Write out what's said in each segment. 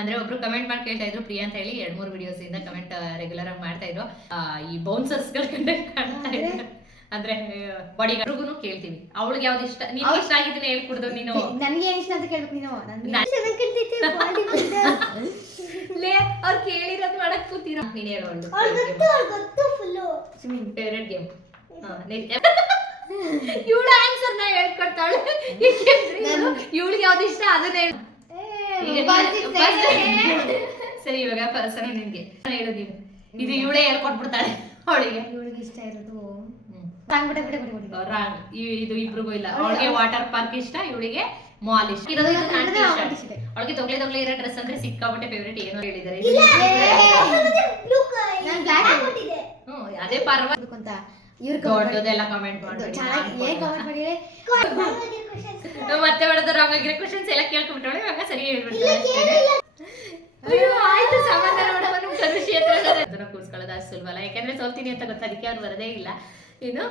ಅಂದ್ರೆ ಒಬ್ರು ಕಮೆಂಟ್ ಮಾಡಿ ಕೇಳ್ತಾ ಇದ್ರು ಪ್ರಿಯಾ ಅಂತ ಹೇಳಿ ಎರಡ್ ಮೂರು ವಿಡಿಯೋಸ್ ಇಂದ ಕಮೆಂಟ್ ರೆಗ್ಯುಲರ್ ಆಗಿ ಮಾಡ್ತಾ ಇದ್ರು. ಈ ಬೌನ್ಸರ್ಸ್ಗಳ ಕಂಡೆ ಕಾಣ್ತಾ ಇದ್ರು. ಅಂದ್ರೆ ಬಾಡಿ ಗಾರ್ಡ್ಗೂ ಕೇಳ್ತೀವಿ. ಅವಳಿಗೆ ಯಾವ್ದು ಇಷ್ಟ? ನೀನ್ ಇಷ್ಟ ಆಗಿದ್ದೀನಿ ಹೇಳ್ಕೊಡ್ದು ನೀನು. ನನಗೆ ಏನ್ ಇಷ್ಟ ಅಂತ ಕೇಳ್ಬೇಕು ನೀನು. ಲೇ ಅವ್ರು ಕೇಳಿರೋದು ಮಾಡಕ್ ಕೂತೀರ? ನೀನ್ ಸ್ವಿಮ್ಮಿಂಗ್ ಫೇವ್ರೆಟ್ ಗೇಮ್ ಇವಳ ಆನ್ಸರ್ ನಾ ಹೇಳ್ಕೊಡ್ತಾಳೆ. ಇವಳಿಗೆ ಯಾವ್ದು ಇಷ್ಟ ಅದನ್ನೇ ಹೇಳು. ಈಗ ನೀನು- first- ಸರಿ ಇವಾಗ ಪರ್ಸನ್ ನಿನ್ಗೆ ನಾನ್ ಹೇಳು ನೀನು ಇದು ಇವಳೇ ಹೇಳ್ಕೊಟ್ಬಿಡ್ತಾಳೆ ಅವಳಿಗೆ ಇವಳಿಗೆ ಇಷ್ಟ ಇರೋದು ರಾಂಗ್ ಇದು ಇಬ್ರಿಗೂ ಇಲ್ಲ ಅವಳಿಗೆ ವಾಟರ್ ಪಾರ್ಕ್ ಇಷ್ಟ ಇವಳಿಗೆ ಮಾಲ್ ಇಷ್ಟ ಇರೋದು ಅವ್ಳಿಗೆ ತೊಗ್ಲೆ ತೊಗ್ಲೆ ಇರೋ ಡ್ರೆಸ್ ಅಂದ್ರೆ ಸಿಕ್ಕಾಪಟ್ಟೆ ಫೇವ್ರೇಟ್ ಏನೋ ಹೇಳಿದಾರೆ ಅದೇ ಪರ್ವ ಇವ್ರು ದೊಡ್ಡದೆಲ್ಲ ಕಮೆಂಟ್ ಮಾಡಿ ಚೆನ್ನಾಗಿ ಏನ್ ಕಮೆಂಟ್ ಮಾಡಿದ್ರೆ? ನಾವ್ ಮತ್ತೆ ಮಾಡೋದು ರಾಂಗ್ ಆಗಿರೋ ಕ್ವಶನ್ಸ್ ಎಲ್ಲ ಕೇಳ್ಕೊಂಡ್ಬಿಟ್ಟವಳೆ ಇವಾಗ ಸರಿ ಅಯ್ಯೋ ಆಯ್ತು ಸಮಾಧಾನ ನಮ್ ಕರುಷಿ ಹತ್ರ. ಅದನ್ನ ಕೂರ್ಸ್ಕೊಳ್ಳೋದು ಅಷ್ಟು ಸುಲಭ ಅಲ್ಲ. ಯಾಕಂದ್ರೆ ಸೋಲ್ತೀನಿ ಅಂತ ಗೊತ್ತ ಅದಕ್ಕೆ ಅವ್ರು ಬರದೇ ಇಲ್ಲ. ಏನು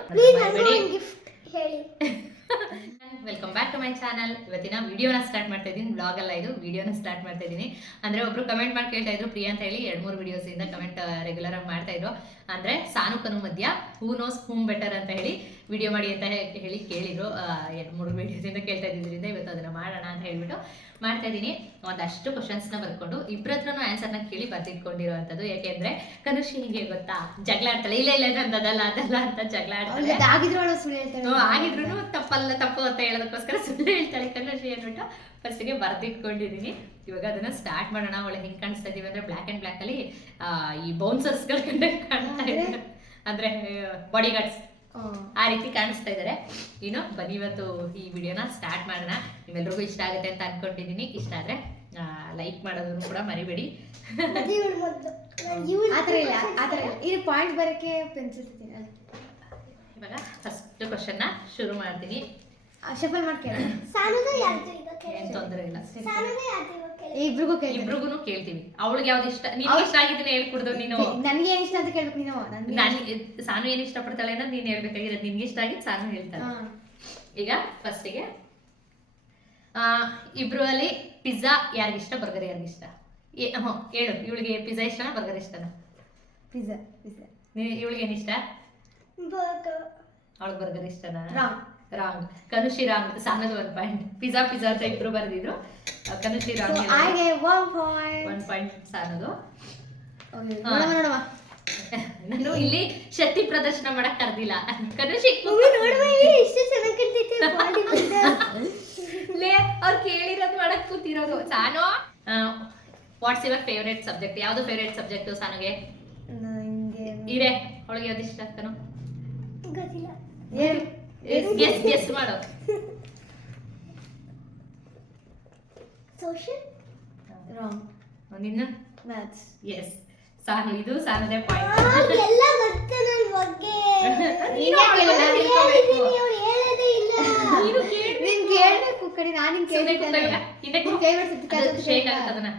welcome back to my channel ಇವತ್ತಿನ ವಿಡಿಯೋನ ಸ್ಟಾರ್ಟ್ ಮಾಡ್ತಾ ಇದ್ದೀನಿ ಬ್ಲಾಗ್ ಅಲ್ಲ ಇದು ವಿಡಿಯೋನ ಸ್ಟಾರ್ಟ್ ಮಾಡ್ತಾ ಇದ್ದೀನಿ ಅಂದ್ರೆ ಒಬ್ರು ಕಮೆಂಟ್ ಮಾಡಿ ಕೇಳ್ತಾ ಇದ್ರು ಪ್ರಿಯಾ ಅಂತ ಹೇಳಿ ಎರಡ್ ಮೂರು ವಿಡಿಯೋಸ್ ಇಂದ ಕಮೆಂಟ್ ರೆಗ್ಯುಲರ್ ಆಗಿ ಮಾಡ್ತಾ ಇದ್ರು. ಅಂದ್ರೆ ಸಾನುಕನು ಮಧ್ಯ ಹೂ ನೋಸ್ ಹೂಮ್ ಬೆಟರ್ ಅಂತ ಹೇಳಿ ವಿಡಿಯೋ ಮಾಡಿ ಅಂತ ಹೇಳಿ ಕೇಳಿದ್ರು. ಎರಡು ಮೂರು ವಿಡಿಯೋದಿಂದ ಕೇಳ್ತಾ ಇದ್ದಿದ್ರಿಂದ ಇವತ್ತು ಅದನ್ನ ಮಾಡೋಣ ಅಂತ ಹೇಳ್ಬಿಟ್ಟು ಮಾಡ್ತಾ ಇದ್ದೀನಿ. ಒಂದಷ್ಟು ಕ್ವಶನ್ಸ್ನ ಬರ್ಕೊಂಡು ಇಬ್ಬರ ಹತ್ರನೂ ಆನ್ಸರ್ನ ಕೇಳಿ ಬರ್ತಿಟ್ಕೊಂಡಿರುವಂತದ್ದು ಯಾಕೆಂದ್ರೆ ಕನುಷಿ ಹಿಂಗೆ ಗೊತ್ತಾ? ಜಗಳ ಆಡ್ತಾಳೆ ಇಲ್ಲ ಇಲ್ಲ ಅಂತದಲ್ಲ ಅದಲ್ಲ ಅಂತ ಜಗಳ ಆಡ್ತಾಳೆ ಆಗಿದ್ರು ತಪ್ಪಲ್ಲ ತಪ್ಪು ಅಂತ ಹೇಳೋದಕ್ಕೋಸ್ಕರ ಸುಳ್ಳು ಹೇಳ್ತಾಳೆ ಕನುಷಿ ಅಂದ್ಬಿಟ್ಟು. ಫಸ್ಟಿಗೆ ಬರ್ದಿಟ್ಕೊಂಡಿದೀನಿ. ಇವಾಗ ಅದನ್ನ ಸ್ಟಾರ್ಟ್ ಮಾಡೋಣ. ಒಳ್ಳೆ ಹೆಂಗ್ ಕಾಣಿಸ್ತಾ ಇದೀವಿ ಅಂದ್ರೆ ಬ್ಲಾಕ್ ಅಂಡ್ ಬ್ಲಾಕ್ ಅಲ್ಲಿ ಈ ಬೌನ್ಸರ್ಸ್ಗಳ ಕಂಡೆ ಕಾಣ್ತಾ ಇದೆ. ಅಂದ್ರೆ ಬಾಡಿ ಗಾರ್ಡ್ಸ್ ಆ ರೀತಿ ಕಾಣಿಸ್ತಾ ಇದ್ದಾರೆ ಇನ್ನು ಬನ್ನಿ ಇವತ್ತು ಈ ವಿಡಿಯೋನ ಸ್ಟಾರ್ಟ್ ಮಾಡೋಣ. ನಿಮ್ಮೆಲ್ರಿಗೂ ಇಷ್ಟ ಆಗುತ್ತೆ ಅಂತ ಅನ್ಕೊಂಡಿದೀನಿ. ಇಷ್ಟ ಆದ್ರೆ ಲೈಕ್ ಮಾಡೋದನ್ನು ಕೂಡ ಮರಿಬೇಡಿ. ಆತರ ಇಲ್ಲ ಆತರ ಇಲ್ಲ. ಇದು ಪಾಯಿಂಟ್ ಬರಕ್ಕೆ ಪೆನ್ಸಿಲ್ ಇವಾಗ ಫಸ್ಟ್ ಕ್ವಶನ್ ಶುರು ಮಾಡ್ತೀನಿ. ಶಫಲ್ ಮಾಡ್ಕೊಳ್ಳಿ ಕೇಳಿ ಏನ್ ತೊಂದರೆ ಇಲ್ಲ. ಇಬ್ರಿಗೂ ಕೇಳಿ ಇಬ್ರಿಗೂ ಕೇಳ್ತೀವಿ ಅವಳಿಗೆ ಯಾವ್ದು ಇಷ್ಟ? ನೀನ್ ಇಷ್ಟ ಆಗಿದ್ದೀನಿ ಹೇಳ್ಕೊಡ್ದು ನೀನು. ನನ್ಗೆ ಏನ್ ಇಷ್ಟ ಅಂತ ಕೇಳ್ಬೇಕು ನೀನು? ನನ್ಗೆ ನಾನು ಸಾನು ಏನ್ ಇಷ್ಟ ಪಡ್ತಾಳೆ ಅನ್ನೋದು ನೀನ್ ಹೇಳ್ಬೇಕಾಗಿರೋದು. ನಿನ್ಗೆ ಇಷ್ಟ ಆಗಿದ್ ಸಾನು ಹೇಳ್ತಾಳೆ. ಈಗ ಫಸ್ಟಿಗೆ ಇಬ್ರು ಅಲ್ಲಿ ಪಿಜ್ಜಾ ಯಾರಿಗಿಷ್ಟ ಬರ್ಗರ್ ಯಾರಿಗಿಷ್ಟ ಹ್ಞೂ ಹೇಳು. ಇವಳಿಗೆ ಪಿಜ್ಜಾ ಇಷ್ಟನಾ ಬರ್ಗರ್ ಇಷ್ಟನಾ? Pizza pizza. ನೀ- ಇವಳಿಗೆ ಏನಿಷ್ಟ ಅವಳಿಗೆ ಬರ್ಗರ್ ಇಷ್ಟನಾ? ರಾಂಗ್ ಕನುಷಿ ರಾಂಗ್ ಸಾನದು ಒನ್ ಪಾಯಿಂಟ್ ಪಿಜ್ಜಾ ಪಿಜ್ಜಾ ಅಂತ ಇಬ್ರು ಬರೆದಿದ್ರು. ಕನುಷಿ ರಾಂಗ್ ಒನ್ ಪಾಯಿಂಟ್ ಸಾನದು ನಾನು ಇಲ್ಲಿ ಶಕ್ತಿ ಪ್ರದರ್ಶನ ಮಾಡಕ್ ಕರ್ದಿಲ್ಲ. ಕನುಷಿ ಲೇ ಅವ್ರು ಕೇಳಿರೋದು ಮಾಡಕ್ ಕೂತಿರೋದು. Sanu what's your favourite subject ಯಾವ್ದು ಫೇವ್ರೇಟ್ ಸಬ್ಜೆಕ್ಟ್ ಸಾನುಗೆ? ನಂಗೆ ಇದೆ ಅವಳಿಗೆ ಯಾವ್ದು ಇಷ್ಟ ಆಗ್ತಾನೋ? ಏನು? ಗೆಸ್ ಗೆಸ್ ಮಾಡು. ರಾಂಗ್ ನಿನ್ನ ಮ್ಯಾಥ್ಸ್ ಎಸ್ ಸಾನು ಇದು ಸಾನದೇ ಪಾಯಿಂಟ್ ನೀನು ನನ್ನ ಬಗ್ಗೆ. ನೀನು ಕೇಳು. ನೀನ್ ಕೇಳ್ಬೇಕು. ಕಡೆ ನಾನು ಹಿಂದೆ ಕೈ ಬಿಡ್ಸಿದ್ದು ಶೇಕ್ ಆಗುತ್ತೆ ಅದನ್ನ.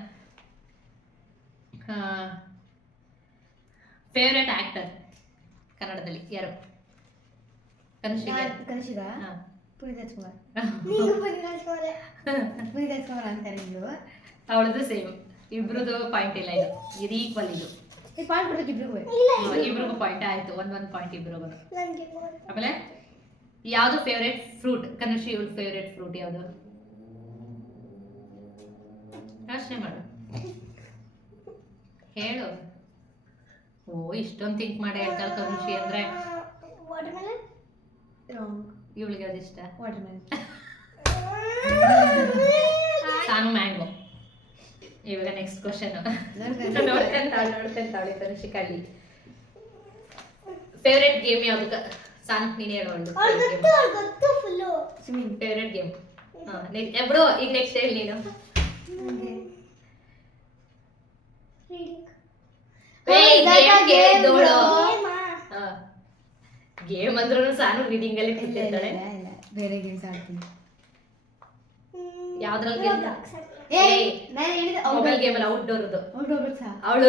ಫೇವ್ರೇಟ್ ಆಕ್ಟರ್ ಕನ್ನಡದಲ್ಲಿ ಯಾರು? ಕನುಷಿಗೆ ಕನಸಿದ ನೀನು ಪುನೀತ್ ಕುಮಾರ್ ಪುನೀತ್ ಕುಮಾರ್ ಅಂತಾರೆ ನೀವು ಅವಳದು ಸೇಮ್ ಇಬ್ರದ್ದು ಪಾಯಿಂಟ್ ಇಲ್ಲ ಇದು ಇದು ಈಕ್ವಲ್ ಇದು ಈ ಪಾಯಿಂಟ್ ಕೊಡ್ಬೇಕು ಇಬ್ರಿಗೂ ಇಬ್ರಿಗೂ ಪಾಯಿಂಟ್ ಆಯ್ತು ಒಂದ್ ಒಂದ್ ಪಾಯಿಂಟ್ ಇಬ್ರಿಗೂ ಆಮೇಲೆ ಯಾವುದು ಫೇವ್ರೇಟ್ ಫ್ರೂಟ್ ಕನುಷಿ ಇವಳ ಫೇವ್ರೇಟ್ ಫ್ರೂಟ್ ಯಾವುದು ಯೋಚನೆ ಮಾಡು ಹೇಳು ಓ ಇಷ್ಟೊಂದು ಥಿಂಕ್ ಮಾಡಿ ಹೇಳ್ತಾಳೆ ಕನುಷಿ ಅಂದ್ರೆ ಇವಳಿಗೆ ಅದಿಷ್ಟ ಇಷ್ಟ. Water melon Sanu mango. ಇವಾಗ ನೆಕ್ಸ್ಟ್ ಕ್ವಶನ್ ನೋಡ್ಕೊಂತಾಳೆ ನೋಡ್ಕೊಂತಾಳೆ ಕನುಷಿ ಕಳ್ಳಿ ಫೇವ್ರೇಟ್ ಗೇಮ್ ಯಾವ್ದು? ಸಾನು ನೀನ್ ಹೇಳೋಳು ಸ್ವಿಮ್ಮಿಂಗ್ ಫೇವ್ರೇಟ್ ಗೇಮ್ ಎಬ್ರು ಈಗ ನೆಕ್ಸ್ಟ್ ಹೇಳಿ ನೀನು. ಗೇಮ್ ಅಂದ್ರೂ ಸಾನು ರೀಡಿಂಗ್ ಅಲ್ಲಿ ಕೂತಿರ್ತಾಳೆ ಬೇರೆ ಗೇಮ್ಸ್ ಆಡ್ತೀನಿ. ಯಾವ್ದ್ರಲ್ಲಿ ಗೆಲ್ತಾ ಏಯ್ ನಾನು ಹೇಳಿದ ಮೊಬೈಲ್ ಗೇಮ್ ಅಲ್ಲ ಔಟ್ಡೋರ್ದು ಔಟ್ ಹೋಗ್ಬೇಕು ಸಹ ಅವಳು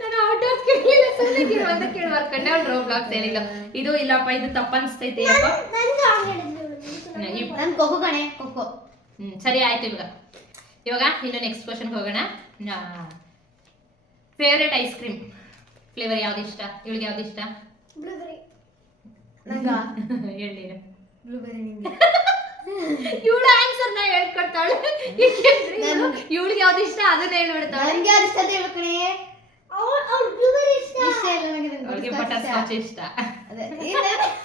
ನಾನು ಔಟ್ಡೋರ್ ಕೇಳಿಲ್ಲ ಸುಮ್ಮನೆ ಗೇಮ್ ಅಂತ ಕೇಳಿ ಬರ್ಕೊಂಡೆ ಅವ್ಳು ರೋ ಬ್ಲಾಕ್ ಹೇಳಿಲ್ಲ ಇದು ಇಲ್ಲಪ್ಪ ಇದು ತಪ್ಪನ್ಸ್ತೈತೆ ಅಪ್ಪ ನನ್ ಕೊಕ್ಕೋ ಕಣೆ ಕೊಕ್ಕೋ ಹ್ಮ್ ಸರಿ ಆಯ್ತು ಇವಾಗ. ಇವಾಗ ಇನ್ನು ನೆಕ್ಸ್ಟ್ ಕ್ವಶನ್ಗೆ ಹೋಗೋಣ. ಫೇವ್ರೇಟ್ ಐಸ್ ಕ್ರೀಮ್ ಫ್ಲೇವರ್ ಯಾವ್ದು ಇಷ್ಟ? ಇವಳಿಗೆ ಯಾವ್ದು ಇಷ್ಟ? ಬ್ಲೂಬೆರಿ ನಂಗ? ಬ್ಲೂಬೆರಿ ನಿಂಗೆ. ಇವಳ ಆನ್ಸರ್ ನಾ ಹೇಳ್ಕೊಡ್ತಾಳೆ. ಇವಳಿಗೆ ಯಾವ್ದು ಇಷ್ಟ ಅದನ್ನ ಹೇಳ್ಬಿಡ್ತಾಳೆ ನಂಗೆ ಅದು ಇಷ್ಟ ಬ್ಲೂಬೆರಿ ಇಷ್ಟ. ಇಷ್ಟ ಇಲ್ಲ ನನಗೆ ನಂಗೆ ಅವಳಿಗೆ butterscotch ಬಟರ್ ಇಷ್ಟ. ಸ್ಕಾಚ್ ಇಷ್ಟ. ಅದೇ ಇಲ್ಲ.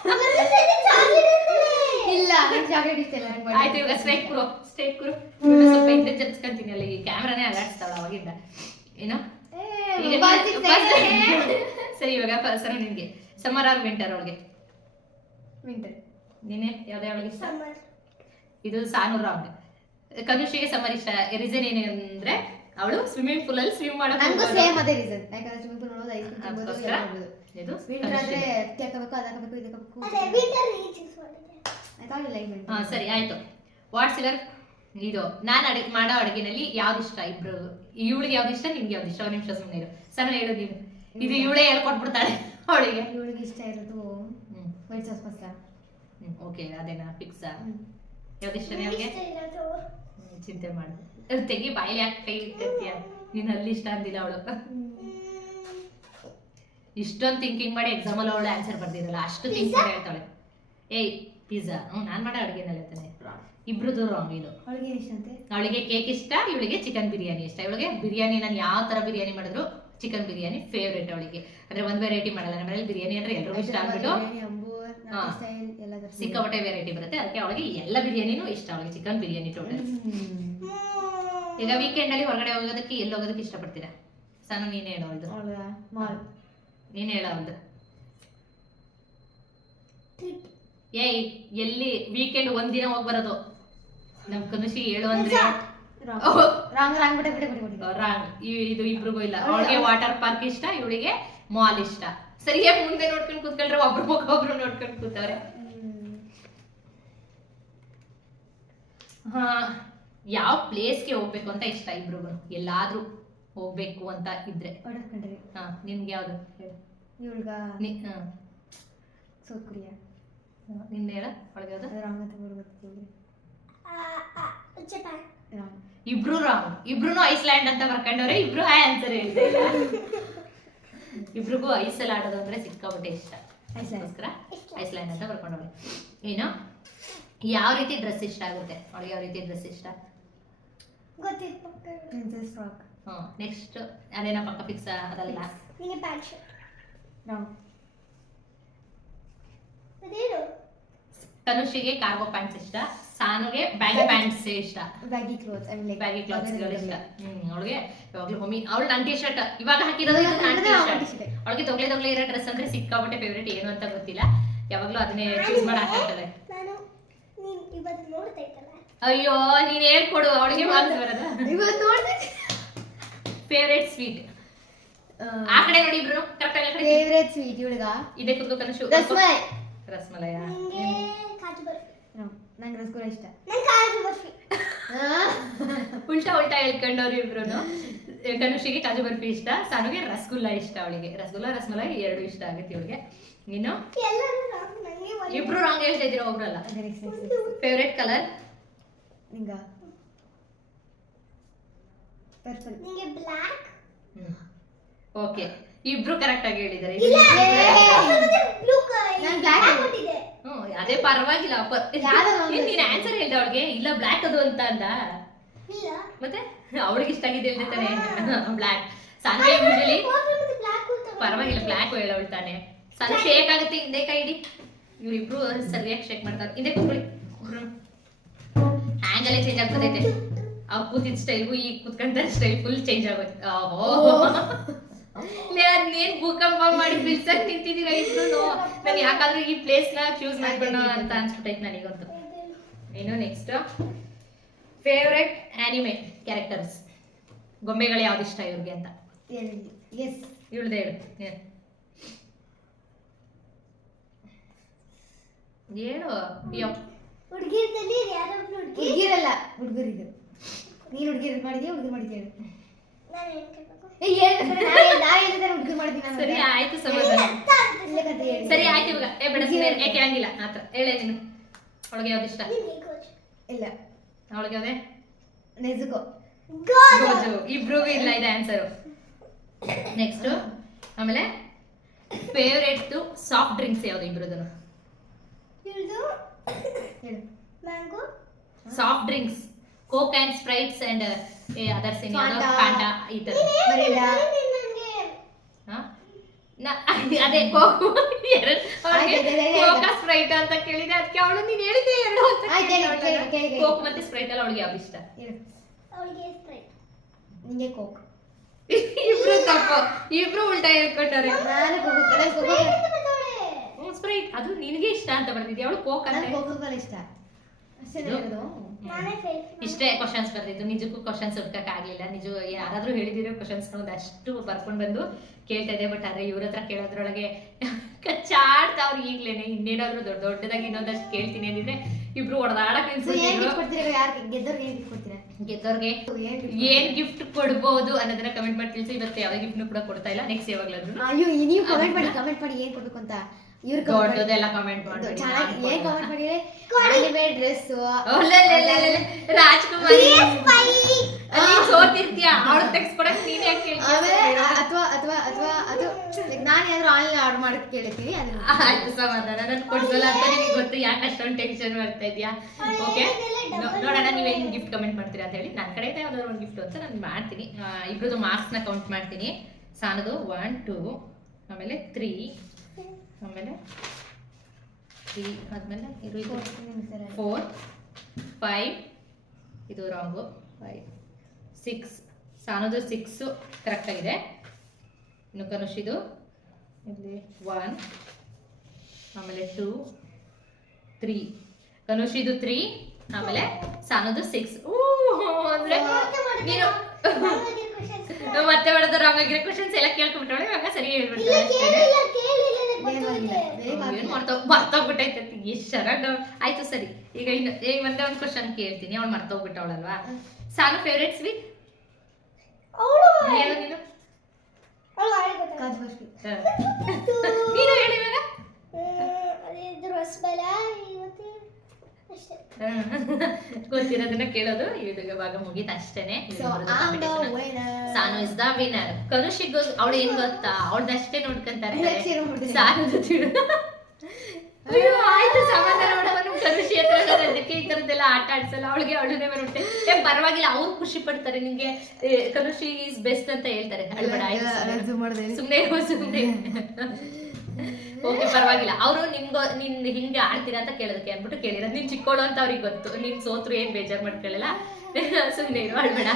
ಇಲ್ಲ ನಂಗೆ ಚಾಕ್ಲೇಟ್ ಇಷ್ಟ ಇಲ್ಲ ನಂಗೆ ಆಯ್ತು ಇವಾಗ ಸ್ಟ್ರೈಟ್ ಕುರು ಸ್ಟ್ರೈಟ್ ಕುರು ಸ್ವಲ್ಪ ಹಿಂದೆ ಚರ್ಚ್ಕೊಂತೀನಿ ಅಲ್ಲಿ ಕ್ಯಾಮ್ರಾನೇ ಅಲ್ಲಾಡ್ಸ್ತಾಳ ಅವಾಗಿಂದ. ಏನು? ಸರಿ. ಇವಾಗ ಸರಿ ನಿನ್ಗೆ ಸಮರ್ ಆರ್ ವಿಂಟರ್ ಅವಳಿಗೆ ವಿಂಟರ್ ನೀನೆ ಯಾವ್ದು ಅವಳಿಗೆ? ಇಷ್ಟ ಇದು ಸಾನು ರಾಂಗ್ ಕನುಷಿಗೆ ಸಮರ್ ಇಷ್ಟ. ರೀಸನ್ ಏನೆಂದ್ರೆ ಅವಳು ಸ್ವಿಮ್ಮಿಂಗ್ ಪೂಲ್ ಅಲ್ಲಿ ಸ್ವಿಮ್ ಮಾಡೋದು ನನಗೂ ಸೇಮ್ ಅದೇ ರೀಸನ್ ಯಾಕಂದ್ರೆ ಸ್ವಿಮ್ಮಿಂಗ್ ಪೂಲ್ ನೋಡೋದು ಐಸ್ ಕ್ರೀಮ್ ಮಾಡ್ಬೋದು. ಇದು ವಿಂಟರ್ ಆದ್ರೆ ಕನುಷಿಗೆ. ಅದಕ್ಕೆ ಬೇಕು ಇದಕ್ಕೆ ಹಾಕಬೇಕು ಅದೇ ವಿಂಟರ್ ಚೂಸ್ ಮಾಡಿದೆ. ಆಯ್ತಾ? ಇಲ್ಲ. ಹಾ ಸರಿ ಆಯ್ತು. ವಾಟ್ಸ್ ಯುವರ್ ಇದು ನಾನು ಅಡಿಗೆ ಮಾಡೋ ಅಡುಗೆನಲ್ಲಿ ಯಾವ್ದು ಇಷ್ಟ? ಇಬ್ರು. ಇವಳಿಗೆ ಯಾವ್ದು ಇಷ್ಟ ನಿಮ್ಗೆ ಯಾವ್ದು ಇಷ್ಟ? ನಿಮ್ಷ ಸುಮ್ಮನೆ ಇರು. ಸಣ್ಣ ಹೇಳು ನೀನು. ಇದು ಇವಳೇ ಹೇಳ್ಕೊಟ್ಬಿಡ್ತಾಳೆ ಅವಳಿಗೆ. ಇವಳಿಗೆ ಇಷ್ಟ ಇರೋದು ವೈಟ್ ಸಾಸ್ ಪಾಸ್ತಾ ಓಕೆ ಅದೇನಾ? ಫಿಕ್ಸ್ ಯಾವ್ದು ಇಷ್ಟ ಅವಳಿಗೆ ಇಷ್ಟ ಇರೋದು ಚಿಂತೆ ಮಾಡು. ತೆಗಿ ಬಾಯಿಲಿ ಯಾಕೆ ಕೈ ಇಟ್ಟಿರ್ತೀಯ. ನೀನು ಅಲ್ಲಿ ಇಷ್ಟ ಅಂದಿಲ್ಲ ಅವಳು. ಇಷ್ಟೊಂದು ಥಿಂಕಿಂಗ್ ಮಾಡಿ ಎಕ್ಸಾಮಲ್ಲಿ ಅವಳು ಆನ್ಸರ್ ಬರ್ದಿರಲ್ಲ. ಅಷ್ಟು ಥಿಂಕ್ ಮಾಡಿ ಹೇಳ್ತಾಳೆ. ಏಯ್ ಪಿಜ್ಜಾ ಹ್ಞೂ ನಾನು ಮಾಡೋ ಅಡುಗೆನಲ್ಲಿ ಹೇಳ್ತಾನೆ ಇಬ್ರದ್ದು ರಾಂಗ್ ಇದು ಅವಳಿಗೆ ಕೇಕ್ ಇಷ್ಟ ಇವಳಿಗೆ ಚಿಕನ್ ಬಿರಿಯಾನಿ ಇಷ್ಟ. ಇವಳಿಗೆ ಬಿರಿಯಾನಿ ನಾನು ಯಾವ ತರ ಬಿರಿಯಾನಿ ಮಾಡಿದ್ರು ಚಿಕನ್ ಬಿರಿಯಾನಿ ಫೇವ್ರೇಟ್ ಅವಳಿಗೆ. ಅಂದ್ರೆ ಒಂದ್ ವೆರೈಟಿ ಮಾಡಲ್ಲ ನಮ್ಮ ಮನೇಲಿ ಬಿರಿಯಾನಿ ಅಂದ್ರೆ ಎಲ್ಲರೂ ಇಷ್ಟ ಆಗ್ಬಿಟ್ಟು. ಸಿಕ್ಕಾಪಟ್ಟೆ ವೆರೈಟಿ ಬರುತ್ತೆ. ಅದಕ್ಕೆ ಅವಳಿಗೆ ಎಲ್ಲ ಬಿರಿಯಾನಿನೂ ಇಷ್ಟ. ಅವಳಿಗೆ ಚಿಕನ್ ಬಿರಿಯಾನಿ ಟೋಟಲ್. ಈಗ ವೀಕೆಂಡ್ ಅಲ್ಲಿ ಹೊರಗಡೆ ಹೋಗೋದಕ್ಕೆ ಎಲ್ಲಿ ಹೋಗೋದಕ್ಕೆ ಇಷ್ಟಪಡ್ತೀರಾ? ಸಣ್ಣ ನೀನೇ ಹೇಳೋದು ನೀನೇ ನೀನ್ ಹೇಳೋ ಏಯ್ ಎಲ್ಲಿ ವೀಕೆಂಡ್ ಒಂದಿನ ಹೋಗಿ ಬರೋದು ನಮ್ ಕನುಷಿ ಹೇಳು ಅಂದ್ರೆ ರಾಂಗ್. ರಾಂಗ್ ಬಿಡ ಬಿಡ ಬಿಟ್ಟೆ ರಾಂಗ್. ಇದು ಇಬ್ರಿಗೂ ಇಲ್ಲ. ಅವಳಿಗೆ ವಾಟರ್ ಪಾರ್ಕ್ ಇಷ್ಟ ಇವಳಿಗೆ ಮಾಲ್ ಇಷ್ಟ. ಸರಿಯಾಗಿ ಮುಂದೆ ನೋಡ್ಕೊಂಡು ಕೂತ್ಕೊಂಡ್ರೆ ಒಬ್ರು ಮುಖ ಒಬ್ರು ನೋಡ್ಕೊಂಡು ಕೂತವ್ರೆ. ಹಾ ಯಾವ ಪ್ಲೇಸ್ಗೆ ಹೋಗ್ಬೇಕು ಅಂತ ಇಷ್ಟ ಇಬ್ರಿಗೂ? ಎಲ್ಲಾದ್ರೂ ಹೋಗ್ಬೇಕು ಅಂತ ಇದ್ರೆ. ಹಾ ನಿನ್ಗೆ ಯಾವ್ದು. ಇವಳ್ಗ? ಸೌತ್ ಕೊರಿಯಾ ನಿನ್ನ ಹೇಳ. ಒಳಗೆ ಯಾವ್ದು ರಾಂಗ್ ಅಂತ ರಾಂಗ್ ಇಬ್ರು ರಾಂಗ್ ಇಬ್ರು ಐಸ್ಲ್ಯಾಂಡ್ ಅಂತ ಬರ್ಕೊಂಡವ್ರೆ ಇಬ್ರು ಹೈ ಆನ್ಸರ್ ಹೇಳ್ತಾ ಇಲ್ಲ. ಇಬ್ರಿಗೂ ಐಸಲ್ ಆಡೋದು ಅಂದ್ರೆ ಸಿಕ್ಕಾಪಟ್ಟೆ ಇಷ್ಟ. ಐಸ್ಲ್ಯಾಂಡ್. ಐಸ್ ಐಸ್ಲ್ಯಾಂಡ್ ಅಂತ ಬರ್ಕೊಂಡವ್ರೆ. ಏನು? ಯಾವ ರೀತಿ ಡ್ರೆಸ್ ಇಷ್ಟ ಆಗುತ್ತೆ? ಅವಳಿಗೆ ಯಾವ ರೀತಿ ಡ್ರೆಸ್ ಇಷ್ಟ? ಹ್ಮ್. ನೆಕ್ಸ್ಟ್ ಅದೇನ ಪಕ್ಕ ಫಿಕ್ಸ್ ಅದಲ್ಲ ಪ್ಯಾಂಟ್ ಶರ್ಟ್. ತನುಷಿಗೆ ಕಾರ್ಗೋ ಪ್ಯಾಂಟ್ಸ್ ಇಷ್ಟ ಸಾನುಗೆ ಬ್ಯಾಗಿ ಪ್ಯಾಂಟ್ಸ್ ಇಷ್ಟ. Baggy cloth I mean like baggy cloth ಇಷ್ಟ. ಅವಳಿಗೆ ಯಾವಾಗಲೂ ಮಮ್ಮಿ ಅವಳು ನನ್ ಟಿ ಶರ್ಟ್ ಇವಾಗ ಹಾಕಿರೋದು ನನ್ ನನ್ನ ಟಿ ಶರ್ಟ್ ಅವಳಿಗೆ ತೊಗ್ಲೆ ತೊಗ್ಲೆ ಇರೋ ಡ್ರೆಸ್ ಅಂದ್ರೆ ಸಿಕ್ಕಾಪಟ್ಟೆ ಫೇವ್ರೇಟ್ ಏನು ಅಂತ ಗೊತ್ತಿಲ್ಲ. ಯಾವಾಗ್ಲೂ ಅದನ್ನೇ ಚೂಸ್ ಮಾಡಿ ಹಾಕಿರ್ತಾಳೆ ಅಯ್ಯೋ ನೀನ್ ಹೇಳ್ಕೊಡು ಅವಳಿಗೆ ಮಾತು ಬರೋದ. ಇವತ್ತು ಫೇವ್ರೇಟ್ ಸ್ವೀಟ್ ಆ ಕಡೆ ನೋಡಿ ಇಬ್ರು ಕರೆಕ್ಟ್ ಆಗಿ ಫೇವ್ರೇಟ್ ಸ್ವೀಟ್ ಇವಳಿಗ ಇದೇ ಕುತ್ಕೋ ಕನಸು ರಸ್ಮಲೈ. ರಸಮಲಯ? ನಿಂಗೆ ರಸಗುಲ್ಲ ಇಷ್ಟ ಉಲ್ಟಾ ಉಲ್ಟಾ ಹೇಳ್ಕೊಂಡವ್ರು ಇಬ್ರು ಕನುಷಿಗೆ ಕಾಜು ಬರ್ಫಿ ಇಷ್ಟ ಸಾನುಗೆ ರಸಗುಲ್ಲ ಇಷ್ಟ ಅವಳಿಗೆ. ರಸಗುಲ್ಲ ರಸಮಲೈ ಎರಡು ಇಷ್ಟ ಆಗುತ್ತೆ ಇವಳಿಗೆ. ನೀನು ಇಬ್ರು ರಾಂಗ್ ಹೇಳ್ತಾ ಇದ್ದೀರಾ ಒಬ್ರಲ್ಲ? ಫೇವ್ರೇಟ್ ಕಲರ್ ನಿಂಗ? ಓಕೆ ಇಬ್ರು ಕರೆಕ್ಟ್ ಆಗಿ ಹೇಳಿದ್ದಾರೆ ಇಲ್ಲ ಇದು- ಬ್ಲೂ ನಾನ್ black ಕೊಟ್ಟಿದೆ ಹ್ಮ್, ಅದೇ ಪರವಾಗಿಲ್ಲ ನೀನ್ ಆನ್ಸರ್ ಹೇಳ್ದೆ ಅವಳಿಗೆ? ಇಲ್ಲ ಬ್ಲ್ಯಾಕ್ ಅದು ಅಂತ ಅಂದ. ಮತ್ತೆ? ಅವಳಿಗೆ ಇಷ್ಟ ಆಗಿದೆ ಹೇಳ್ದೆ ತಾನೆ. ಬ್ಲ್ಯಾಕ್ ಸಂಜೆ ಪರವಾಗಿಲ್ಲ ಮತ್ತೆ ಬ್ಲ್ಯಾಕ್ ಅಂತ ಪರವಾಗಿಲ್ಲ ಬ್ಲ್ಯಾಕ್ ಹೇಳವಳು ತಾನೆ. ಸಂಜೆ ಶೇಕ್ ಆಗುತ್ತೆ ಹಿಂದೆ ಕೈ ಇಡಿ ಇವ್ರಿಬ್ರು ಸರಿಯಾಗಿ ಶೇಕ್ ಮಾಡ್ತಾರೆ. ಹಿಂದೆ ಕೂತ್ಕೊಳ್ಳಿ. ಹ್ಯಾಂಗಲ್ಲೇ ಚೇಂಜ್ ಆಗ್ತದೈತೆ ಅವ್ರು ಕೂತಿದ್ ಸ್ಟೈಲ್ಗೂ ಈಗ ಕುತ್ಕೊಂತ ಸ್ಟೈಲ್ ಫುಲ್ ಚೇಂಜ್ ಆಗುತ್ತೆ. ಓಹೋ. ಅದ್ನೇನ್ ಭೂಕಂಪ ಮಾಡಿ ಬಿಲ್ಸಕ್ ನಿಂತಿದ್ದೀರಾ ಇದ್ರು ನಾನು ಯಾಕಾದ್ರೂ ಈ ಪ್ಲೇಸ್ನ ಚೂಸ್ ಮಾಡ್ಕೊಳ್ಳೋ ಅಂತ ಅನ್ಸ್ಬಿಟ್ಟೈತೆ ನನಗಂತೂ. ಇನ್ನು ನೆಕ್ಸ್ಟ್ ಫೇವ್ರೆಟ್ ಆನಿಮೆ ಕ್ಯಾರೆಕ್ಟರ್ಸ್ ಗೊಂಬೆಗಳು ಯಾವ್ದು ಇಷ್ಟ ಇವ್ರಿಗೆ ಅಂತ? ಎಸ್ ಇವಳ್ದು ಹೇಳು. ಏನ್? ಹೇಳು. ಹುಡುಗಿ ಹುಡುಗಿರಲ್ಲ. ಹುಡುಗರಿಗೆ ನೀನ್ ಹುಡುಗಿರ್ ಮಾಡಿದ್ಯಾ? ಹುಡುಗರು ಮಾಡಿದ್ಯಾ? ಸರಿ ಆಯ್ತು. ಸರಿ. ಆಯ್ತು ಇವಾಗ. ಏ ಬೇಡ ಯಾಕೆ ಹಂಗಿಲ್ಲ? ಆತರ ಹೇಳೇ ನೀನು. ಅವಳಿಗೆ ಯಾವ್ದು ಇಷ್ಟ? ಇಲ್ಲ. ಅವಳಿಗೆ ಯಾವ್ದೇ? ನೆಜುಕೋ ಗೋಜು ಇಬ್ರಿಗೂ ಇಲ್ಲ ಇದೆ ಆನ್ಸರು ನೆಕ್ಸ್ಟ್ ಆಮೇಲೆ ಫೇವ್ರೇಟ್ ಸಾಫ್ಟ್ ಡ್ರಿಂಕ್ಸ್ ಯಾವ್ದು ಇಳ್ದು mango soft drinks coke and sprites and others other fanta ಈ ತರ ಬರೀಲ್ಲ ಹಾ? ನಾ- ಅದೇ ಕೋಕ್. ಕೋಕ ಸ್ಪ್ರೈಟ್ ಅಂತ ಕೇಳಿದೆ. ಅದಕ್ಕೆ ಅವಳು ನೀನ್ ಹೇಳಿದೆ ಎರಡು ಅಂತ. ಕೋಕ್ ಮತ್ತೆ ಸ್ಪ್ರೈಟ್ ಎಲ್ಲ ಅವಳಿಗೆ ಯಾವ್ದು ಇಷ್ಟ? ಅವಳಿಗೆ ಸ್ಪ್ರೈಟ್. ನಿಂಗೆ ಕೋಕ್ ಇಬ್ರು ತಪ್ಪು ಇಬ್ರು ಉಲ್ಟಾ ಹೇಳ್ಕೊಂಡವ್ರೆ ನಾನು ಕೋಕೋ ನಾನು ಸ್ಪ್ರೈಟ್ ಅದು ನಿನಗೆ ಇಷ್ಟ ಅಂತ ಬರ್ತಿದ್ದೆ ಅವಳು ಕೋಕ್ ಅಂತ. ಕೋಕ್ ಇಷ್ಟ. ಇಷ್ಟೇ ಕ್ವಶನ್ಸ್ ಬರ್ತಿದ್ದು ನಿಜಕ್ಕೂ ಕ್ವಶನ್ಸ್ ಹುಡ್ಕಕ್ ಆಗ್ಲಿಲ್ಲ ನಿಜ ಯಾರಾದ್ರೂ ಹೇಳಿದಿರೋ ಕ್ವಶನ್ಸ್ ಅಷ್ಟು ಬರ್ಕೊಂಡ್ ಬಂದು ಕೇಳ್ತಾ ಇದೆ ಬಟ್ ಆದ್ರೆ ಇವ್ರ ಹತ್ರ ಕೇಳೋದ್ರೊಳಗೆ ಕಚ್ಚಾಡ್ತಾವ್ರು ಈಗ್ಲೇನೆ. ಇನ್ನೇನಾದ್ರೂ ದೊಡ್ಡ ದೊಡ್ಡದಾಗಿ ಇನ್ನೊಂದಷ್ಟು ಕೇಳ್ತೀನಿ ಅಂದಿದ್ರೆ ಇಬ್ರು ಹೊಡೆದಾಡಕ್ ಸೊ ಏನ್ ಗಿಫ್ಟ್ ಕೊಡ್ಬೋದು ಅನ್ನೋದನ್ನ ಕಮೆಂಟ್ ಮಾಡಿ ತಿಳಿಸಿ. ಇವತ್ತು ಯಾವ ಗಿಫ್ಟ್ ಕೂಡ ಕೊಡ್ತಾ ಇಲ್ಲ. ನೆಕ್ಸ್ಟ್ ಯಾವಾಗ್ಲಾದ್ರು ಕಮೆಂಟ್ ಮಾಡಿ ಕಮೆಂಟ್ ಮಾಡಿ ಏನ್ ಕೊಡ್ಬೇಕು ಅಂತ. ಇವ್ರು ದೊಡ್ಡದೆಲ್ಲ ಕಮೆಂಟ್ ಮಾಡ್ಬೇಡಿ ಚೆನ್ನಾಗಿ ನಾನ್ ಏನ್. ಕಮೆಂಟ್ ಮಾಡಿದ್ರೆ ಆನಿಮೆ ಡ್ರೆಸ್ ರಾಜ್ಕುಮಾರಿ. ಅಲ್ಲಿ ಸೋತಿರ್ತೀಯ? ಅವಳು ತೆಗ್ಸ್ಕೊಡಕ್ ನೀನ್ ಯಾಕೆ ಕೇಳ್ತೀಯ ಅಥವಾ ಅಥವಾ ಅಥವಾ ಅದು ನಾನು ಏನಾದ್ರು ಆನ್ಲೈನ್ ಆರ್ಡರ್ ಮಾಡಕ್ ಕೇಳ್ತೀನಿ ಅದನ್ನ ಆಯ್ತು ಸಮಾಧಾನ. ನಾನು ಕೊಡ್ಸಲ್ಲ ಅಂತ ನಿಮಗೆ ಗೊತ್ತು ಯಾಕೆ ಅಷ್ಟೊಂದು ಟೆನ್ಷನ್ ಮಾಡ್ತಾ ಇದೆಯಾ ಓಕೆ ನೋಡೋಣ ನೀವೇನು ಗಿಫ್ಟ್ ಕಮೆಂಟ್ ಮಾಡ್ತೀರಾ ಅಂತ ಹೇಳಿ. ನನ್ನ ಕಡೆಯಿಂದ ಯಾವ್ದಾದ್ರು ಒಂದು ಗಿಫ್ಟ್ ಅಂತ ನಾನು ಮಾಡ್ತೀನಿ. ಇಬ್ರದ್ದು ಮಾರ್ಕ್ಸ್ನ ಕೌಂಟ್ ಮಾಡ್ತೀನಿ. ಸಾನದು ಒನ್ ಟೂ ಆಮೇಲೆ ತ್ರೀ ಆಮೇಲೆ ತ್ರೀ ಆದಮೇಲೆ ಇದು ಇದು ಫೋರ್ ಫೈವ್ ಇದು ರಾಂಗು ಫೈವ್ ಸಿಕ್ಸ್ ಸಾನದು ಸಿಕ್ಸು ಕರೆಕ್ಟಾಗಿದೆ ಇನ್ನು ಕನುಷಿದು ಇಲ್ಲಿ ಒನ್ ಆಮೇಲೆ ಟೂ ತ್ರೀ ಕನುಷಿದು ತ್ರೀ ಆಮೇಲೆ ಸಾನದು ಸಿಕ್ಸ್ ಅಂದ್ರೆ ನೀನು ಮತ್ತೆ ಮಾಡೋದು ರಾಂಗ್ ಆಗಿರೋ ಕ್ವಶನ್ಸ್ ಎಲ್ಲ ಕೇಳ್ಕೊಂಡ್ಬಿಟ್ಟವಳೆ ಇವಾಗ ಸರಿ ಹೇಳ್ಬಿಡ್ತಾಳೆ ಅಷ್ಟೇನೆ ಏನ್ ಮಾಡ್ತಾವ್ ಮರ್ತೋಗ್ಬಿಟ್ಟೈತೆ ಎಷ್ಟು ಚೆನ್ನಾಗಿ ಆಯ್ತು ಸರಿ ಈಗ ಇನ್ನು ಈಗ ಒಂದೇ ಒಂದು ಕ್ವಶನ್ ಕೇಳ್ತೀನಿ ಅವಳು ಮರ್ತೋಗ್ಬಿಟ್ಟವಳಲ್ವಾ? ಸಾನು ಫೇವ್ರೇಟ್ ಸ್ವೀಟ್ ಹೇಳು ನೀನು. ನೀನು ಹೇಳಿ ಇವಾಗ. ಗೊತ್ತಿರೋದನ್ನ ಕೇಳೋದು ಇದು ಇವಾಗ ಮುಗೀತು ಅಷ್ಟೇನೆ. ಸಾನು ಇಸ್ ದ ವಿನರ್ ಕನುಷಿಗ್ ಅವಳು ಏನ್ ಗೊತ್ತಾ? ಅವಳ್ದಷ್ಟೇ ನೋಡ್ಕೊಂತಾರೆ. ಸಾನು ಅಯ್ಯೋ ಆಯ್ತು ಸಮಾಧಾನ ಮಾಡವನು ಕನುಷಿ ಹತ್ರ ಅದಕ್ಕೆ ಈ ಆಟ ಆಡ್ಸಲ್ಲ ಅವಳಿಗೆ ಅವಳನ್ನೇ ಬರುತ್ತೆ ಏ ಪರವಾಗಿಲ್ಲ ಅವ್ರು ಖುಷಿ ಪಡ್ತಾರೆ ನಿಂಗೆ. ಏ, ಕನುಷಿ ಇಸ್ ಬೆಸ್ಟ್ ಅಂತ ಹೇಳ್ತಾರೆ. ಅಳ್ಬೇಡ ಆಯ್ತು ಸುಮ್ನೆ ಓಕೆ ಪರವಾಗಿಲ್ಲ. ಅವರು ನಿಮ್ಗೋ ನಿನ್ ಹಿಂಗೆ ಆಡ್ತೀರಾ ಅಂತ ಕೇಳೋದಕ್ಕೆ ಅಂದ್ಬಿಟ್ಟು ಕೇಳಿರ ನೀನ್ ಚಿಕ್ಕೋಳು ಅಂತ ಅವ್ರಿಗೆ ಗೊತ್ತು. ನೀನ್ ಸೋತ್ರು ಏನ್ ಬೇಜಾರ್ ಮಾಡ್ಕೊಳ್ಳಲ್ಲ. ಸುಮ್ನೆ ಇರು ಅಳ್ಬೇಡ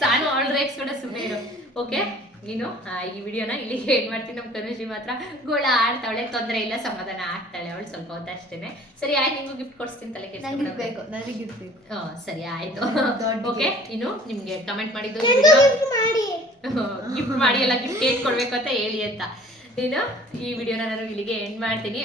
ಸಾನು ಆಲ್ ಕೂಡ ಸುಮ್ಮನೆ ಇರು. ಓಕೆ? ನೀನು? ಈ ವಿಡಿಯೋನ ಇಲ್ಲಿಗೆ ಏನ್ ಮಾಡ್ತೀನಿ. ನಮ್ಮ ತನುಜಿ ಮಾತ್ರ ಗೋಳ ಆಡ್ತಾವಳೆ ತೊಂದರೆ ಇಲ್ಲ ಸಮಾಧಾನ ಆಗ್ತಾಳೆ. ಅವಳು ಸ್ವಲ್ಪ ಹೊತ್ತು ಅಷ್ಟೇನೆ. ಸರಿ ಆಯ್ತು ನಿಮ್ಗೂ ಗಿಫ್ಟ್ ಕೊಡ್ಸ್ತೀನಿ ತಲೆ ಬೇಕು ನನಗೆ ಗಿಫ್ಟ್ ಬೇಕು. ಹಾ ಸರಿ ಆಯ್ತು. ಓಕೆ ಇನ್ನು ನಿಮ್ಗೆ ಕಮೆಂಟ್ ಮಾಡಿದ್ದು ಗಿಫ್ಟ್ ಮಾಡಿ. ಎಲ್ಲ ಗಿಫ್ಟ್ ಏಟ್ ಕೊಡ್ಬೇಕು ಅಂತ ಹೇಳಿ ಅಂತ. ಇನ್ನು ಈ ವಿಡಿಯೋನ ನಾನು ಇಲ್ಲಿಗೆ ಎಂಡ್ ಮಾಡ್ತೀನಿ.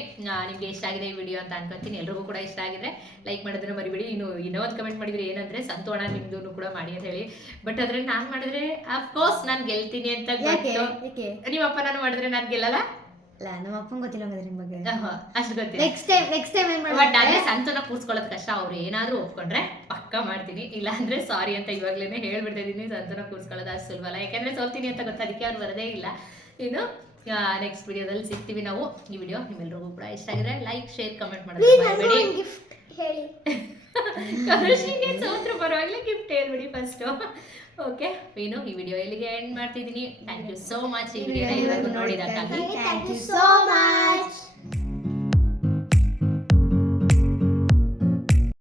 ನಿಮ್ಗೆ ಇಷ್ಟ ಆಗಿದೆ ಈ ವಿಡಿಯೋ ಅಂತ ಅನ್ಕೊಂತೀನಿ. ಎಲ್ರಿಗೂ ಕೂಡ ಇಷ್ಟ ಆಗಿದೆ. ಲೈಕ್ ಮಾಡೋದನ್ನ ಮರಿಬೇಡಿ. ಇನ್ನು ಇನ್ನೂ ಒಂದು ಕಮೆಂಟ್ ಮಾಡಿದ್ರೆ ಏನಂದ್ರೆ ಸಂತೋಣ ನಿಮ್ದು ಕೂಡ ಮಾಡಿ ಅಂತ ಹೇಳಿ. ಬಟ್ ಅದ್ರಲ್ಲಿ ನಾನು ಮಾಡಿದ್ರೆ ಅಫ್ಕೋರ್ಸ್ ನಾನು ಗೆಲ್ತೀನಿ ಅಂತ ಗೊತ್ತು. ನಿಮ್ಮಪ್ಪ ನಾನು ಮಾಡಿದ್ರೆ ನಾನು ಗೆಲ್ಲಲ್ಲ? ಇಲ್ಲ ನಮ್ಮ ಅಪ್ಪಂಗೆ ಗೊತ್ತಿಲ್ಲ ಹಂಗಾದ್ರೆ ನಿಮ್ ಬಗ್ಗೆ. ಆಹಾ, ಅಷ್ಟು ಗೊತ್ತಿಲ್ಲ. ನೆಕ್ಸ್ಟ್ ಟೈಮ್ ನೆಕ್ಸ್ಟ್ ಟೈಮ್ ಏನ್ ಬಟ್ ಮಾಡ್ತಾರೆ ಅದೇ ಸಂತೋನ ಕೂರ್ಸ್ಕೊಳ್ಳೋದು ಕಷ್ಟ. ಅವ್ರು ಏನಾದ್ರೂ ಒಪ್ಕೊಂಡ್ರೆ ಪಕ್ಕ ಮಾಡ್ತೀನಿ. ಇಲ್ಲ ಅಂದ್ರೆ ಸಾರಿ ಅಂತ ಇವಾಗ್ಲೇನೆ ಹೇಳ್ಬಿಡ್ತಾ ಇದೀನಿ ಸಂತೋನ ಕೂರ್ಸ್ಕೊಳ್ಳೋದು ಅಷ್ಟು ಸುಲಭ ಅಲ್ಲ. ಯಾಕಂದ್ರೆ ಸೋಲ್ತೀನಿ ಅಂತ ಗೊತ್ತು. ಅದಕ್ಕೆ ಅವ್ರು ಬರದೇ ಇಲ್ಲ. ಇನ್ನು ನೆಕ್ಸ್ಟ್ ವಿಡಿಯೋದಲ್ಲಿ ಸಿಗ್ತೀವಿ ನಾವು. ಈ ವಿಡಿಯೋ ನಿಮ್ಮೆಲ್ರಿಗೂ ಕೂಡ ಇಷ್ಟ ಆಗಿದ್ರೆ ಲೈಕ್ ಶೇರ್ ಕಮೆಂಟ್ ಗಿಫ್ಟ್ ಹೇಳಿ. ಸೋತ್ರ ಪರವಾಗಿಲ್ಲ ಗಿಫ್ಟ್ ಹೇಳ್ಬಿಡಿ ಫಸ್ಟ್ ಓಕೆ ಏನು ಈ ವಿಡಿಯೋ ಎಲ್ಲಿಗೆ ಎಂಡ್ ಮಾಡ್ತಿದ್ದೀನಿ. ಥ್ಯಾಂಕ್ ಯು ಸೋ ಮಚ್ ಈ ವಿಡಿಯೋನ ಇಲ್ಲಿವರೆಗೂ ನೋಡಿದ್ದಕ್ಕಾಗಿ. Thank you so much.